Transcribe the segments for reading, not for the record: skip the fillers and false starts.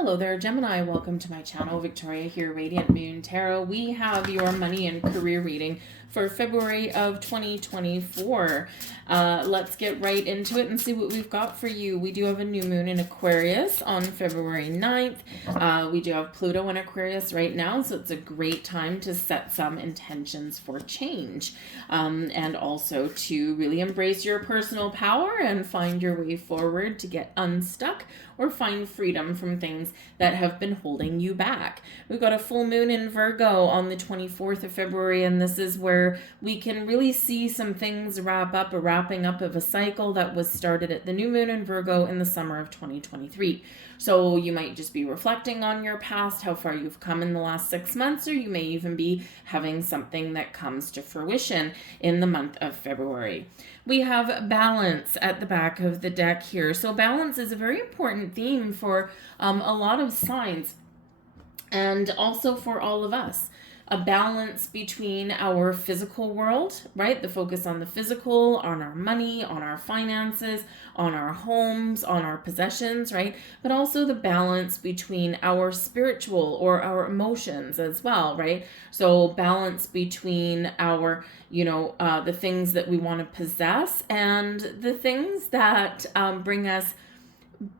Hello there, Gemini. Welcome to my channel. Victoria here, Radiant Moon Tarot. We have your money and career reading for February of 2024. Let's get right into it and see what we've got for you. We do have a new moon in Aquarius on February 9th. We do have Pluto in Aquarius right now, so it's a great time to set some intentions for change and also to really embrace your personal power and find your way forward to get unstuck or find freedom from things that have been holding you back. We've got a full moon in Virgo on the 24th of February, and this is where we can really see some things wrapping up of a cycle that was started at the new moon in Virgo in the summer of 2023. So you might just be reflecting on your past, how far you've come in the last 6 months, or you may even be having something that comes to fruition in the month of February. We have balance at the back of the deck here. So balance is a very important theme for a lot of signs and also for all of us. A balance between our physical world, right? The focus on the physical, on our money, on our finances, on our homes, on our possessions, right? But also the balance between our spiritual or our emotions as well, right? So balance between our, the things that we want to possess and the things that bring us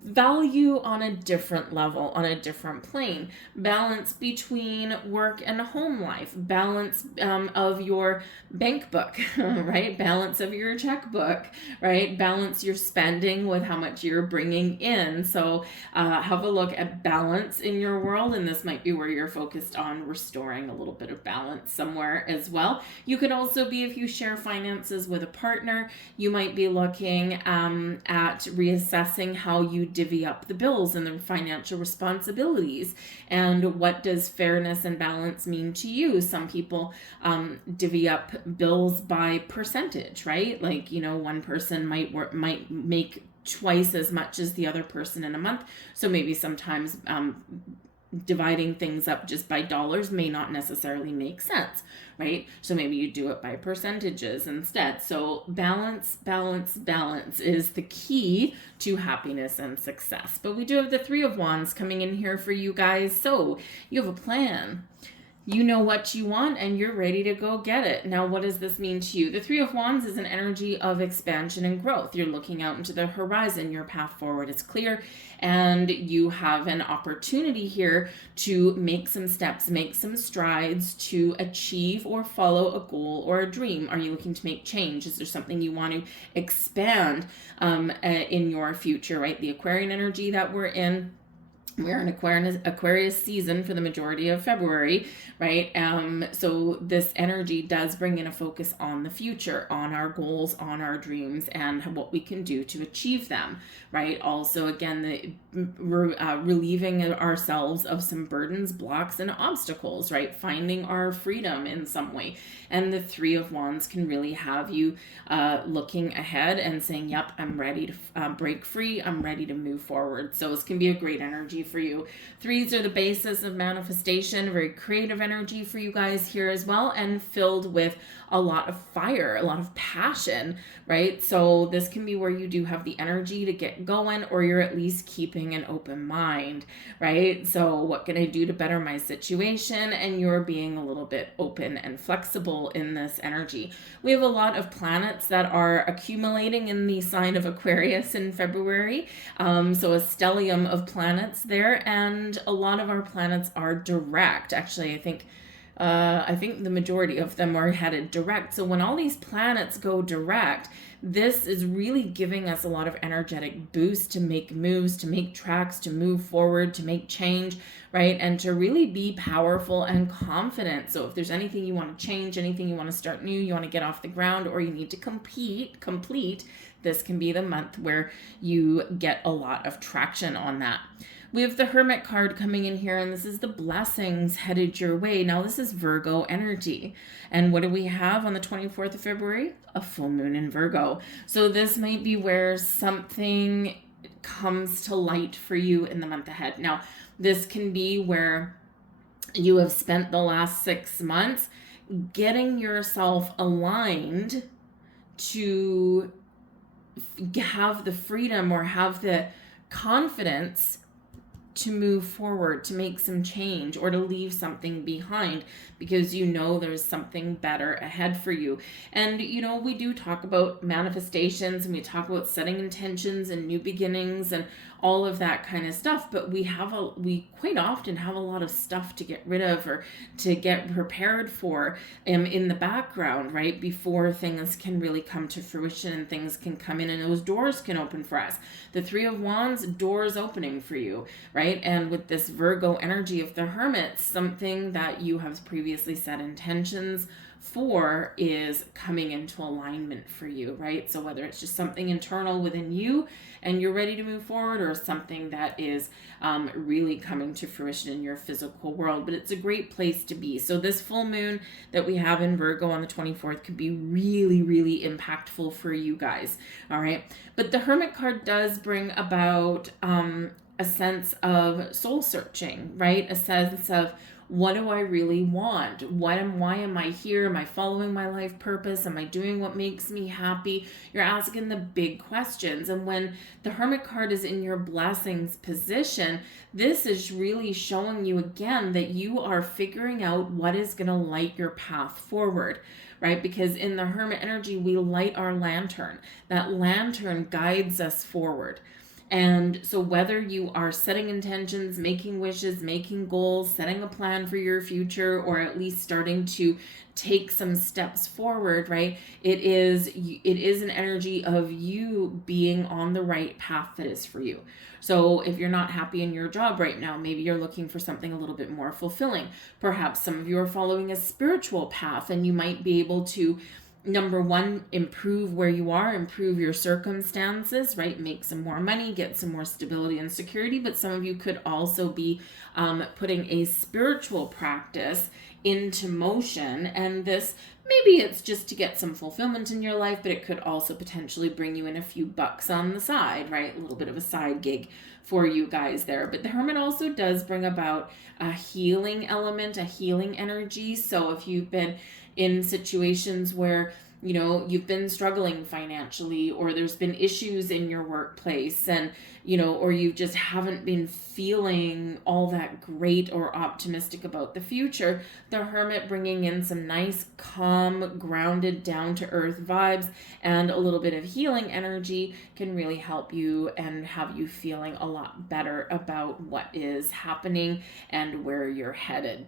value on a different level, on a different plane. Balance between work and home life, balance of your bank book, right? Balance of your checkbook, right? Balance your spending with how much you're bringing in. So have a look at balance in your world, and this might be where you're focused on restoring a little bit of balance somewhere as well. You could also be, if you share finances with a partner, you might be looking at reassessing how you divvy up the bills and the financial responsibilities, and what does fairness and balance mean to you. Some people divvy up bills by percentage, right? Like, one person might make twice as much as the other person in a month, so maybe sometimes dividing things up just by dollars may not necessarily make sense, right? So maybe you do it by percentages instead. So balance is the key to happiness and success. But we do have the Three of Wands coming in here for you guys. So you have a plan. You know what you want and you're ready to go get it. Now, what does this mean to you? The Three of Wands is an energy of expansion and growth. You're looking out into the horizon. Your path forward is clear, and you have an opportunity here to make some steps, make some strides to achieve or follow a goal or a dream. Are you looking to make change? Is there something you want to expand in your future, right? The Aquarian energy that we're in. We're in Aquarius season for the majority of February, right? So this energy does bring in a focus on the future, on our goals, on our dreams, and what we can do to achieve them, right? Also, again, relieving ourselves of some burdens, blocks, and obstacles, right? Finding our freedom in some way. And the Three of Wands can really have you looking ahead and saying, yep, I'm ready to break free. I'm ready to move forward. So this can be a great energy for you. Threes are the basis of manifestation, very creative energy for you guys here as well, and filled with a lot of fire, a lot of passion, right? So this can be where you do have the energy to get going, or you're at least keeping an open mind, right? So what can I do to better my situation? And you're being a little bit open and flexible in this energy. We have a lot of planets that are accumulating in the sign of Aquarius in February. So a stellium of planets there, and a lot of our planets are direct. Actually, I think the majority of them are headed direct. So when all these planets go direct, this is really giving us a lot of energetic boost to make moves, to make tracks, to move forward, to make change, right? And to really be powerful and confident. So if there's anything you want to change, anything you want to start new, you want to get off the ground, or you need to complete, this can be the month where you get a lot of traction on that. We have the Hermit card coming in here, and this is the blessings headed your way. Now, this is Virgo energy. And what do we have on the 24th of February? A full moon in Virgo. So this might be where something comes to light for you in the month ahead. Now, this can be where you have spent the last 6 months getting yourself aligned to have the freedom or have the confidence to move forward, to make some change, or to leave something behind, because you know there's something better ahead for you. And we do talk about manifestations, and we talk about setting intentions and new beginnings and all of that kind of stuff, but we quite often have a lot of stuff to get rid of or to get prepared for in the background, right, before things can really come to fruition and things can come in and those doors can open for us. The Three of Wands, doors opening for you, right? And with this Virgo energy of the Hermit, something that you have previously set intentions for is coming into alignment for you, right? So whether it's just something internal within you and you're ready to move forward, or something that is really coming to fruition in your physical world, but it's a great place to be. So this full moon that we have in Virgo on the 24th could be really, really impactful for you guys, all right? But the Hermit card does bring about a sense of soul searching, right? A sense of, what do I really want? Why am I here? Am I following my life purpose? Am I doing what makes me happy? You're asking the big questions. And when the Hermit card is in your blessings position, this is really showing you again that you are figuring out what is going to light your path forward, right? Because in the Hermit energy, we light our lantern. That lantern guides us forward. And so whether you are setting intentions, making wishes, making goals, setting a plan for your future, or at least starting to take some steps forward, right? It is an energy of you being on the right path that is for you. So if you're not happy in your job right now, maybe you're looking for something a little bit more fulfilling. Perhaps some of you are following a spiritual path, and you might be able to, number one, improve where you are, improve your circumstances, right? Make some more money, get some more stability and security. But some of you could also be putting a spiritual practice into motion. And this, maybe it's just to get some fulfillment in your life, but it could also potentially bring you in a few bucks on the side, right? A little bit of a side gig for you guys there. But the Hermit also does bring about a healing element, a healing energy. So if you've been in situations where you've been struggling financially, or there's been issues in your workplace, and or you just haven't been feeling all that great or optimistic about the future, the Hermit bringing in some nice, calm, grounded, down to earth vibes and a little bit of healing energy can really help you and have you feeling a lot better about what is happening and where you're headed.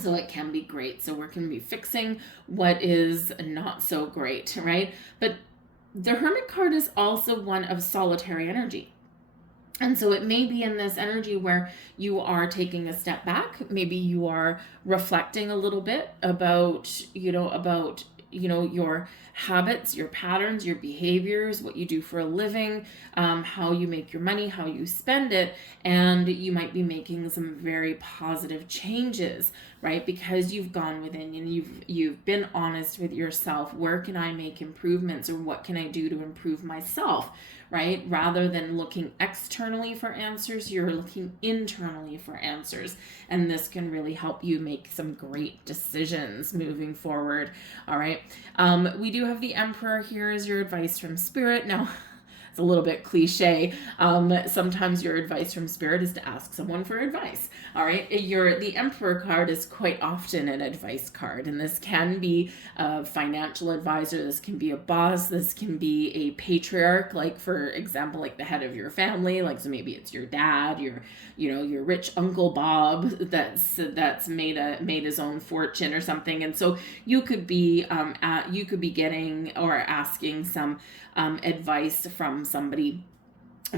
So it can be great. So we're going to be fixing what is not so great, right? But the Hermit card is also one of solitary energy. And so it may be in this energy where you are taking a step back. Maybe you are reflecting a little bit about your habits, your patterns, your behaviors, what you do for a living, how you make your money, how you spend it, and you might be making some very positive changes, right? Because you've gone within and you've been honest with yourself. Where can I make improvements, or what can I do to improve myself, right? Rather than looking externally for answers, you're looking internally for answers. And this can really help you make some great decisions moving forward. All right. We do have the Emperor here as your advice from Spirit. Now, it's a little bit cliche. Sometimes your advice from Spirit is to ask someone for advice. All right. The Emperor card is quite often an advice card, and this can be a financial advisor. This can be a boss. This can be a patriarch, like, for example, like the head of your family. Like, so maybe it's your dad, your rich Uncle Bob that's made his own fortune or something. And so you could be getting or asking some advice from somebody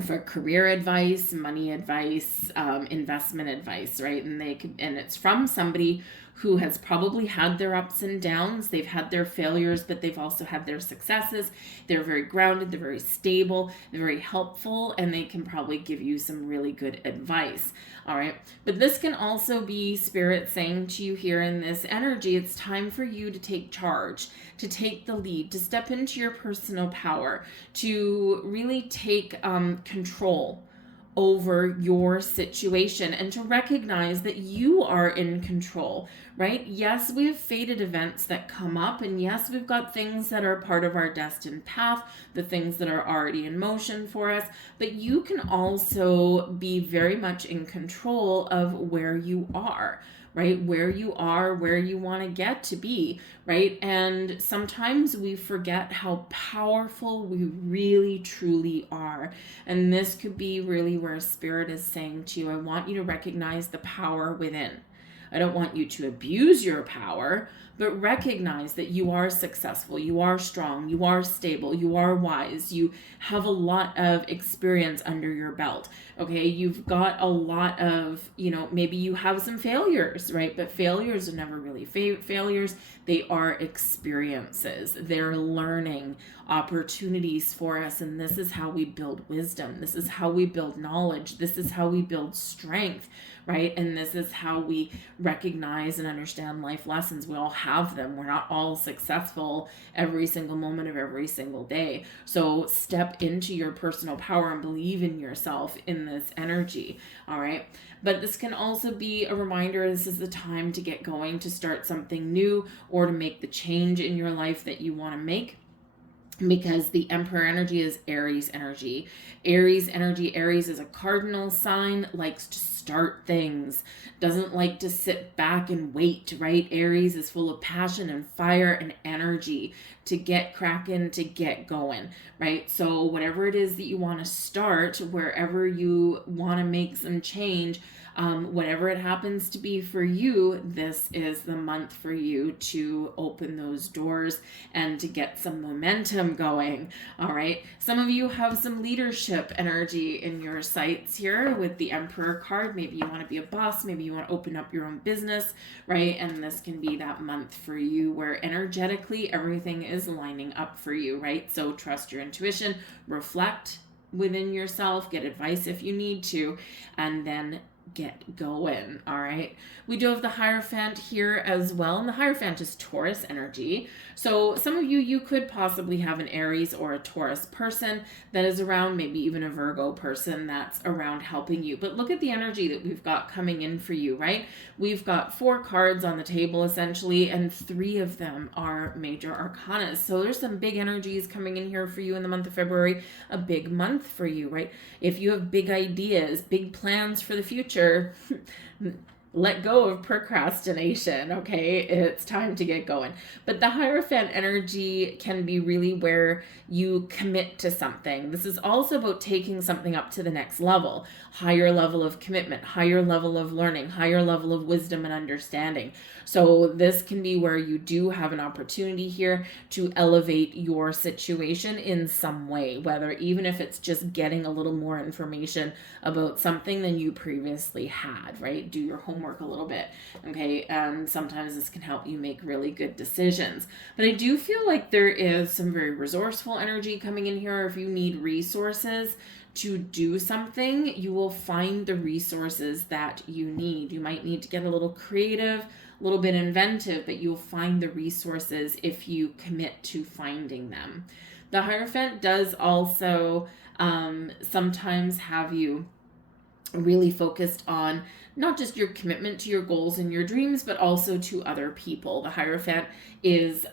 for career advice, money advice, investment advice, right? And it's from somebody who has probably had their ups and downs. They've had their failures, but they've also had their successes. They're very grounded, they're very stable, they're very helpful, and they can probably give you some really good advice. All right. But this can also be Spirit saying to you here in this energy, it's time for you to take charge, to take the lead, to step into your personal power, to really take control over your situation and to recognize that you are in control, right? Yes, we have fated events that come up, and yes, we've got things that are part of our destined path, the things that are already in motion for us, but you can also be very much in control of where you are, right? Where you are, where you want to get to be, right? And sometimes we forget how powerful we really truly are. And this could be really where Spirit is saying to you, I want you to recognize the power within. I don't want you to abuse your power, but recognize that you are successful, you are strong, you are stable, you are wise, you have a lot of experience under your belt, okay? You've got a lot of, maybe you have some failures, right? But failures are never really failures. They are experiences. They're learning opportunities for us, and this is how we build wisdom. This is how we build knowledge. This is how we build strength, right? And this is how we recognize and understand life lessons. We all have them. We're not all successful every single moment of every single day. So step into your personal power and believe in yourself in this energy, all right? But this can also be a reminder, this is the time to get going, to start something new, or to make the change in your life that you want to make. Because the Emperor energy is Aries energy. Aries is a cardinal sign, likes to start things, doesn't like to sit back and wait, right? Aries is full of passion and fire and energy to get cracking, to get going, right? So whatever it is that you want to start, wherever you want to make some change, whatever it happens to be for you, this is the month for you to open those doors and to get some momentum going. All right. Some of you have some leadership energy in your sights here with the Emperor card. Maybe you want to be a boss. Maybe you want to open up your own business, right? And this can be that month for you where energetically everything is lining up for you, right? So trust your intuition, reflect within yourself, get advice if you need to, and then get going. All right. We do have the Hierophant here as well. And the Hierophant is Taurus energy. So some of you could possibly have an Aries or a Taurus person that is around, maybe even a Virgo person that's around helping you. But look at the energy that we've got coming in for you, right? We've got 4 cards on the table essentially, and 3 of them are major arcana. So there's some big energies coming in here for you in the month of February, a big month for you, right? If you have big ideas, big plans for the future, let go of procrastination, okay? It's time to get going. But the Hierophant energy can be really where you commit to something. This is also about taking something up to the next level, higher level of commitment, higher level of learning, higher level of wisdom and understanding. So this can be where you do have an opportunity here to elevate your situation in some way, whether even if it's just getting a little more information about something than you previously had, right? Do your homework a little bit, okay? And sometimes this can help you make really good decisions. But I do feel like there is some very resourceful energy coming in here. If you need resources to do something, you will find the resources that you need. You might need to get a little creative, a little bit inventive, but you'll find the resources if you commit to finding them. The Hierophant does also sometimes have you really focused on not just your commitment to your goals and your dreams, but also to other people. The Hierophant is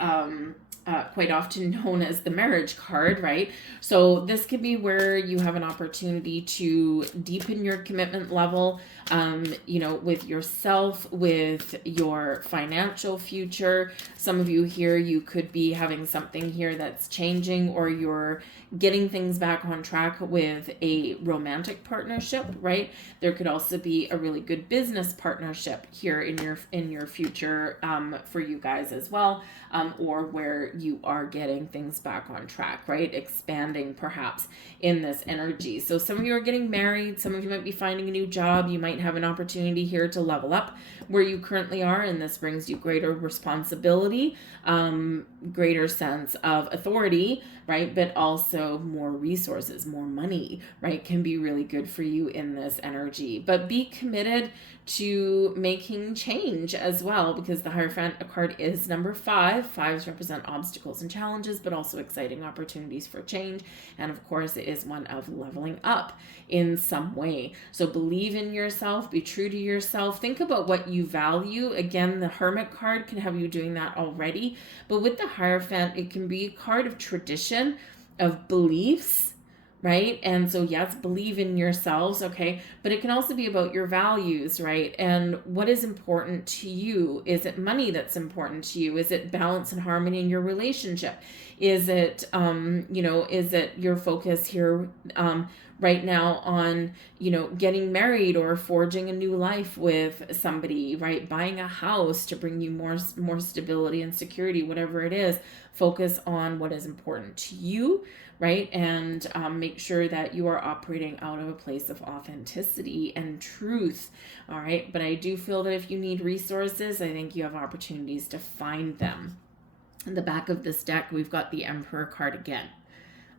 quite often known as the marriage card, right? So this could be where you have an opportunity to deepen your commitment level, with yourself, with your financial future. Some of you here, you could be having something here that's changing, or you're getting things back on track with a romantic partnership, right? There could also be a really good business partnership here in your future for you guys as well, or where you are getting things back on track, right? Expanding perhaps in this energy. So some of you are getting married, some of you might be finding a new job, you might have an opportunity here to level up where you currently are, and this brings you greater responsibility, greater sense of authority, right? But also more resources, more money, right? Can be really good for you in this energy. But be committed to making change as well, because the Hierophant card is number 5. Fives represent obstacles and challenges, but also exciting opportunities for change. And of course, it is one of leveling up in some way. So believe in yourself, be true to yourself, think about what you value. Again, the Hermit card can have you doing that already, but with the Hierophant, it can be a card of tradition, of beliefs, right? And so yes, believe in yourselves, okay? But it can also be about your values, right? And what is important to you? Is it money that's important to you? Is it balance and harmony in your relationship? Is it, is it your focus here right now on, getting married or forging a new life with somebody, right? Buying a house to bring you more stability and security, whatever it is. Focus on what is important to you, right? And make sure that you are operating out of a place of authenticity and truth, all right? But I do feel that if you need resources, I think you have opportunities to find them. In the back of this deck, we've got the Emperor card again,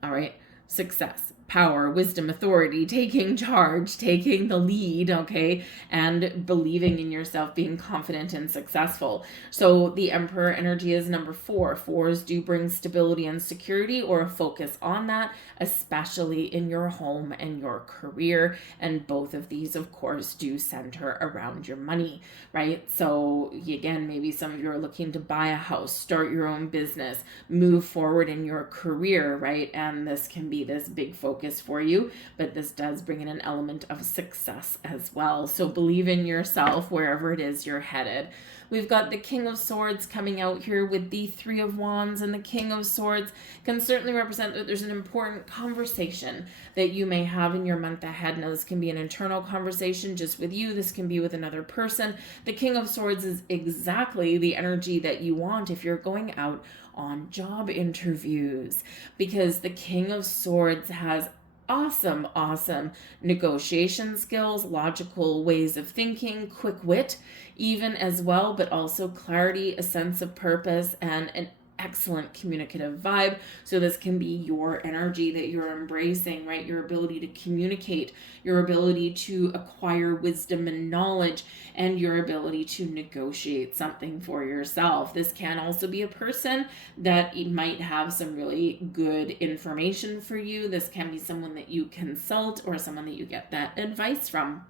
all right? Success, power, wisdom, authority, taking charge, taking the lead, okay, and believing in yourself, being confident and successful. So the Emperor energy is number 4. 4s do bring stability and security, or a focus on that, especially in your home and your career. And both of these, of course, do center around your money, right? So again, maybe some of you are looking to buy a house, start your own business, move forward in your career, right? And this can be this big focus for you, but this does bring in an element of success as well. So believe in yourself wherever it is you're headed. We've got the King of Swords coming out here with the 3 of Wands, and the King of Swords can certainly represent that there's an important conversation that you may have in your month ahead. Now, this can be an internal conversation just with you. This can be with another person. The King of Swords is exactly the energy that you want if you're going out on job interviews, because the King of Swords has awesome negotiation skills, logical ways of thinking, quick wit even as well, but also clarity, a sense of purpose, and an excellent communicative vibe. So this can be your energy that you're embracing, right? Your ability to communicate, your ability to acquire wisdom and knowledge, and your ability to negotiate something for yourself. This can also be a person that might have some really good information for you. This can be someone that you consult or someone that you get that advice from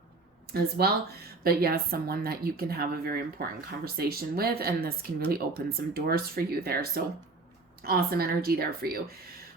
as well. But yes, someone that you can have a very important conversation with, and this can really open some doors for you there. So awesome energy there for you.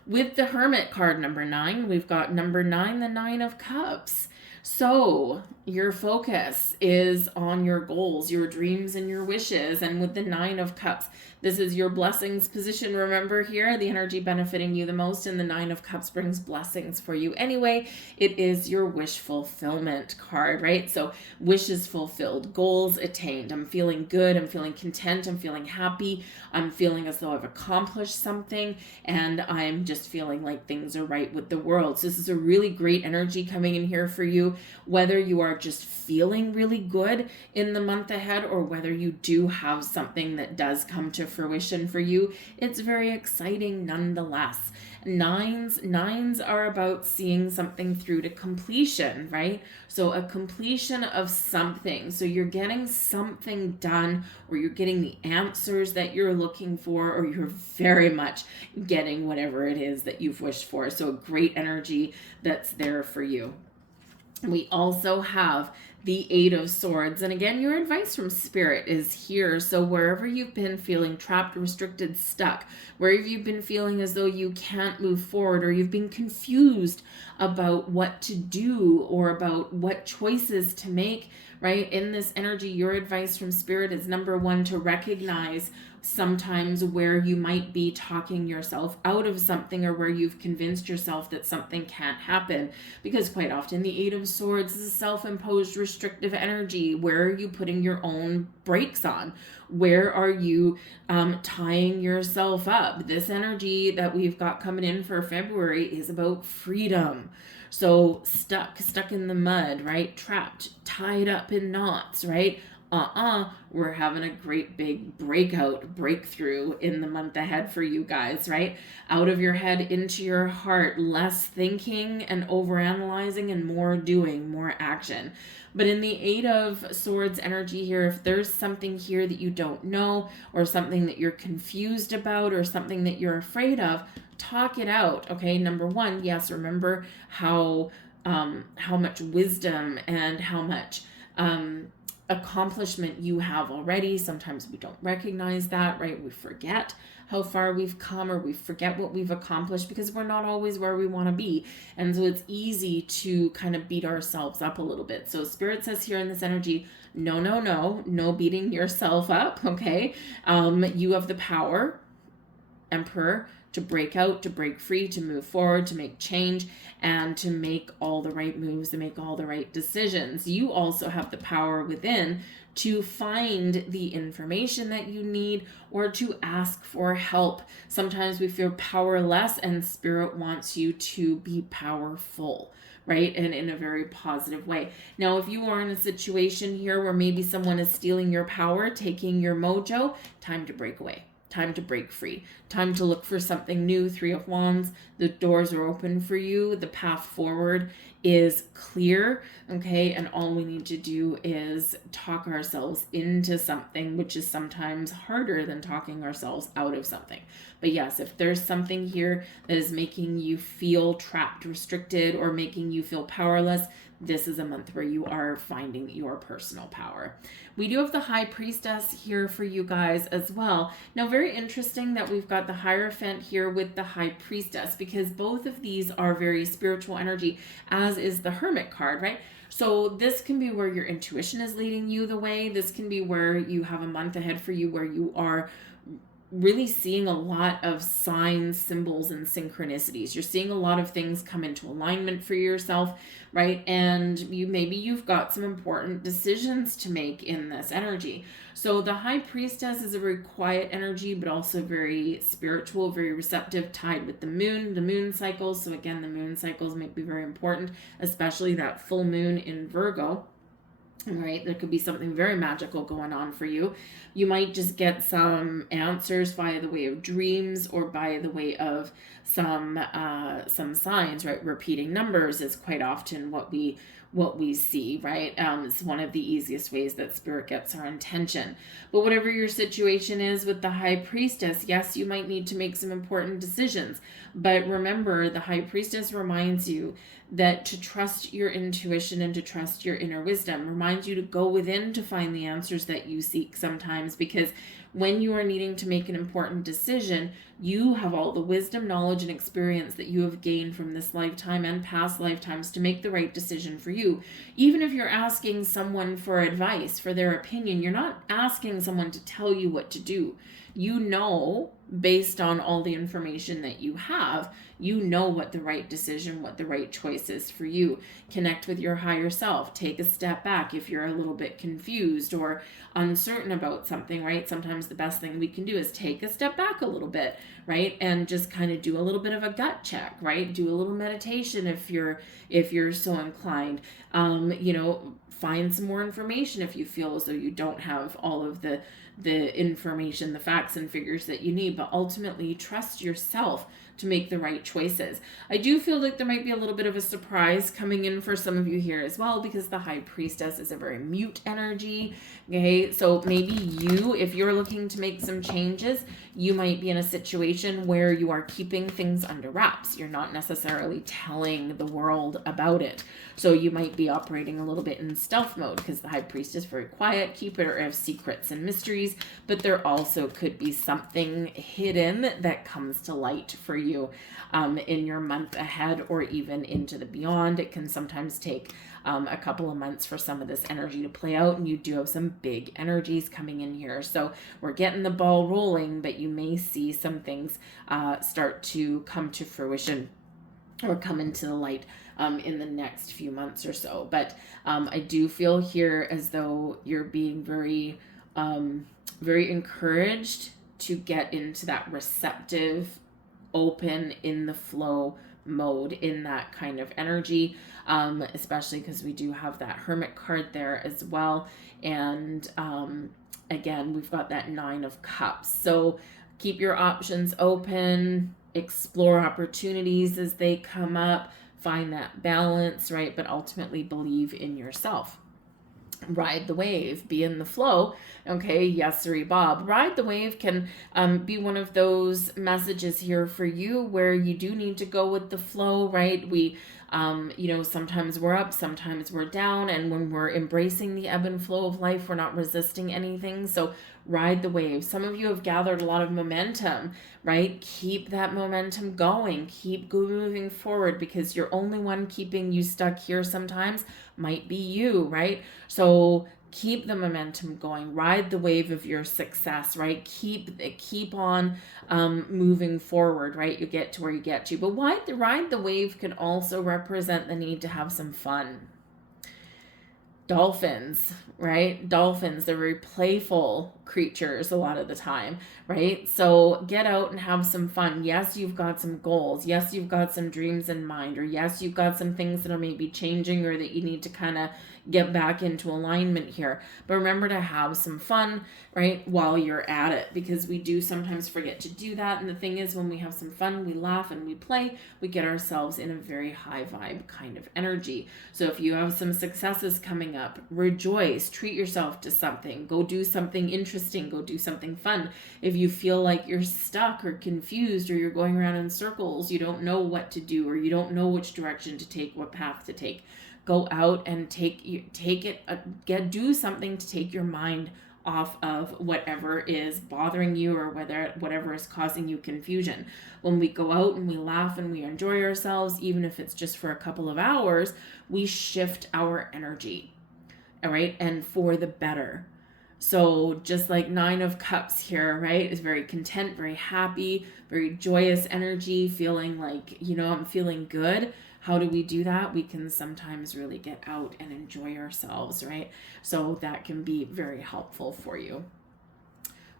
With the Hermit card, number 9, we've got number 9, the 9 of Cups. So your focus is on your goals, your dreams, and your wishes. And with the 9 of Cups, this is your blessings position. Remember here, the energy benefiting you the most, and the 9 of Cups brings blessings for you anyway. It is your wish fulfillment card, right? So wishes fulfilled, goals attained. I'm feeling good. I'm feeling content. I'm feeling happy. I'm feeling as though I've accomplished something, and I'm just feeling like things are right with the world. So this is a really great energy coming in here for you, whether you are just feeling really good in the month ahead, or whether you do have something that does come to fruition for you. It's very exciting nonetheless. Nines are about seeing something through to completion, right? So a completion of something. So you're getting something done, or you're getting the answers that you're looking for, or you're very much getting whatever it is that you've wished for. So a great energy that's there for you. We also have the 8 of Swords. And again, your advice from Spirit is here. So wherever you've been feeling trapped, restricted, stuck, wherever you've been feeling as though you can't move forward, or you've been confused about what to do or about what choices to make, right? In this energy, your advice from Spirit is number 1, to recognize sometimes where you might be talking yourself out of something, or where you've convinced yourself that something can't happen, because quite often the 8 of Swords is a self-imposed restrictive energy. Where are you putting your own brakes on? Where are you tying yourself up? This energy that we've got coming in for February is about freedom. So stuck in the mud, right? Trapped, tied up in knots, right? we're having a great big breakthrough in the month ahead for you guys, right? Out of your head into your heart, less thinking and overanalyzing and more doing, more action. But in the Eight of Swords energy here, if there's something here that you don't know, or something that you're confused about, or something that you're afraid of, talk it out. Okay, number one, yes, remember how much wisdom and how much accomplishment you have already. Sometimes we don't recognize that, right? We forget how far we've come, or we forget what we've accomplished because we're not always where we want to be. And so it's easy to kind of beat ourselves up a little bit. So Spirit says here in this energy, no beating yourself up, okay? You have the power, Emperor, to break out, to break free, to move forward, to make change, and to make all the right moves, to make all the right decisions. You also have the power within to find the information that you need, or to ask for help. Sometimes we feel powerless, and Spirit wants you to be powerful, right? And in a very positive way. Now, if you are in a situation here where maybe someone is stealing your power, taking your mojo, time to break away. Time to break free. Time to look for something new. Three of Wands. The doors are open for you. The path forward is clear. Okay. And all we need to do is talk ourselves into something, which is sometimes harder than talking ourselves out of something. But yes, if there's something here that is making you feel trapped, restricted, or making you feel powerless, this is a month where you are finding your personal power. We do have the High Priestess here for you guys as well. Now, very interesting that we've got the Hierophant here with the High Priestess, because both of these are very spiritual energy, as is the Hermit card, right? So this can be where your intuition is leading you the way. This can be where you have a month ahead for you where you are really seeing a lot of signs, symbols, and synchronicities. You're seeing a lot of things come into alignment for yourself, right? And you've got some important decisions to make in this energy. So the High Priestess is a very quiet energy, but also very spiritual, very receptive, tied with the moon cycles. So again, the moon cycles might be very important, especially that full moon in Virgo. Right, there could be something very magical going on for you. You might just get some answers via the way of dreams, or by the way of some signs, right? Repeating numbers is quite often what we see, right? It's one of the easiest ways that Spirit gets our intention. But whatever your situation is with the High Priestess, yes, you might need to make some important decisions. But remember, the High Priestess reminds you that to trust your intuition and to trust your inner wisdom, reminds you to go within to find the answers that you seek sometimes, because when you are needing to make an important decision, you have all the wisdom, knowledge, and experience that you have gained from this lifetime and past lifetimes to make the right decision for you. Even if you're asking someone for advice, for their opinion, you're not asking someone to tell you what to do. You know, based on all the information that you have, you know what the right decision, what the right choice is for you. Connect with your higher self. Take a step back if you're a little bit confused or uncertain about something, right? Sometimes the best thing we can do is take a step back a little bit, right? And just kind of do a little bit of a gut check, right? Do a little meditation if you're so inclined. Find some more information if you feel as though you don't have all of the information, the facts and figures that you need, but ultimately trust yourself to make the right choices. I do feel like there might be a little bit of a surprise coming in for some of you here as well, because the High Priestess is a very mute energy. Okay, so maybe if you're looking to make some changes, you might be in a situation where you are keeping things under wraps. You're not necessarily telling the world about it. So you might be operating a little bit in stealth mode, because the High Priestess is very quiet, keeper of secrets and mysteries, but there also could be something hidden that comes to light for you in your month ahead, or even into the beyond. It can sometimes take a couple of months for some of this energy to play out, and you do have some big energies coming in here. So we're getting the ball rolling, but you may see some things start to come to fruition or come into the light in the next few months or so. But I do feel here as though you're being very, very encouraged to get into that receptive, open, in the flow mode in that kind of energy, especially because we do have that Hermit card there as well. And again, we've got that Nine of Cups. So keep your options open, explore opportunities as they come up, find that balance, right? But ultimately believe in yourself. Ride the wave, be in the flow. Okay, yes, sir, Bob. Ride the wave can be one of those messages here for you where you do need to go with the flow, right? We, sometimes we're up, sometimes we're down, and when we're embracing the ebb and flow of life, we're not resisting anything. So ride the wave. Some of you have gathered a lot of momentum, right? Keep that momentum going. Keep moving forward, because your only one keeping you stuck here sometimes might be you, right? So keep the momentum going. Ride the wave of your success, right? Keep on moving forward, right? You get to where you get to. But ride the wave can also represent the need to have some fun. Dolphins, right? Dolphins, they're very playful creatures a lot of the time, right? So get out and have some fun. Yes, you've got some goals. Yes, you've got some dreams in mind, or yes, you've got some things that are maybe changing or that you need to kind of get back into alignment here. But remember to have some fun, right, while you're at it, because we do sometimes forget to do that. And the thing is, when we have some fun, we laugh and we play, we get ourselves in a very high vibe kind of energy. So if you have some successes coming up, rejoice, treat yourself to something, go do something interesting, go do something fun. If you feel like you're stuck or confused, or you're going around in circles, you don't know what to do, or you don't know which direction to take, what path to take, go out and do something to take your mind off of whatever is bothering you, or whatever is causing you confusion. When we go out and we laugh and we enjoy ourselves, even if it's just for a couple of hours, we shift our energy, all right, and for the better. So just like Nine of Cups here, right, is very content, very happy, very joyous energy, feeling like, I'm feeling good. How do we do that? We can sometimes really get out and enjoy ourselves, right? So that can be very helpful for you.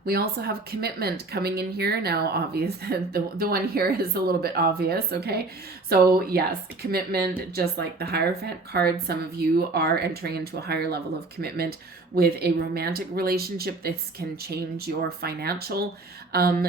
We also have commitment coming in here. Now, obvious, the one here is a little bit obvious, okay? So yes, commitment, just like the Hierophant card, some of you are entering into a higher level of commitment with a romantic relationship. This can change your financial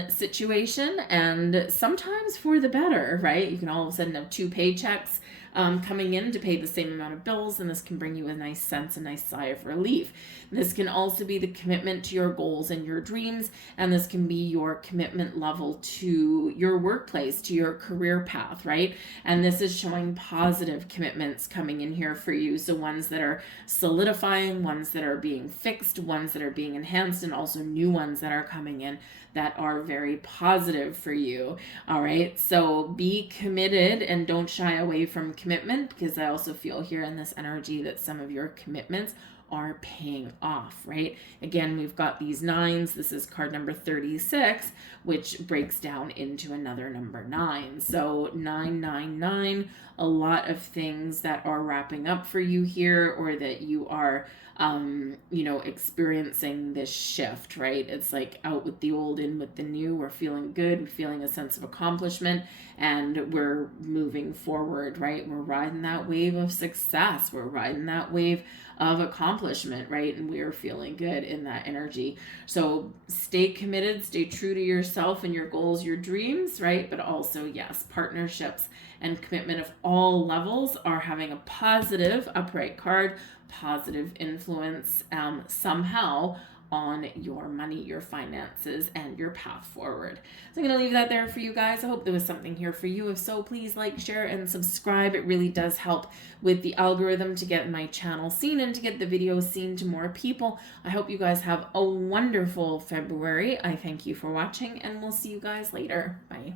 situation, and sometimes for the better, right? You can all of a sudden have 2 paychecks coming in to pay the same amount of bills, and this can bring you a nice sigh of relief. This can also be the commitment to your goals and your dreams, and this can be your commitment level to your workplace, to your career path, right? And this is showing positive commitments coming in here for you. So ones that are solidifying, ones that are being fixed, ones that are being enhanced, and also new ones that are coming in that are very positive for you. All right, so be committed and don't shy away from commitment, because I also feel here in this energy that some of your commitments are paying off, right? Again, we've got these 9s. This is card number 36, which breaks down into another number 9. So 999, a lot of things that are wrapping up for you here, or that you are experiencing this shift, right? It's like out with the old, in with the new. We're feeling good. We're feeling a sense of accomplishment, and we're moving forward, right? We're riding that wave of success. We're riding that wave of accomplishment, right? And we are feeling good in that energy. So stay committed, stay true to yourself and your goals, your dreams, right? But also, yes, partnerships and commitment of all levels are having a positive upright card, positive influence somehow on your money, your finances, and your path forward. So I'm going to leave that there for you guys. I hope there was something here for you. If so, please like, share, and subscribe. It really does help with the algorithm to get my channel seen and to get the videos seen to more people. I hope you guys have a wonderful February. I thank you for watching, and we'll see you guys later. Bye.